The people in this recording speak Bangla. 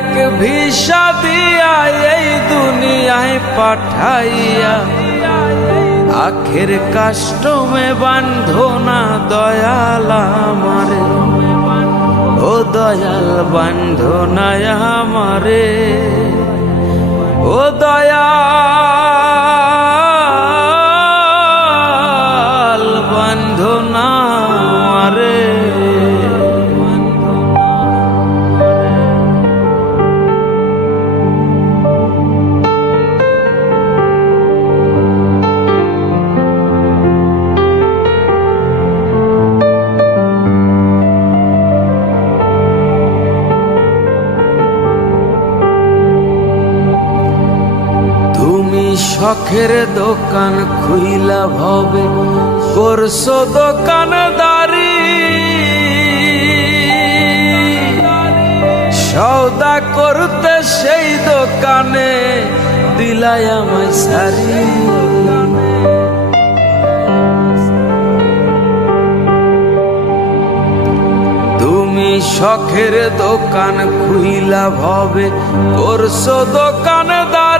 এক ভিসা দিয়া এই দুনিয়ায় পাঠাইয়া আখের কাস্টমে বান্ধো না দয়াল আমারে, ও দয়াল বান্ধো না আমারে, ও দয়াল বান্ধো না আমারে। শখের দোকান খুইলা ভবে করছো দোকানদারি, সওদা করতে সেই দোকানে দিলাই আমায় সারি। তুমি শখের দোকান খুইলা ভবে করছো দোকানদারি,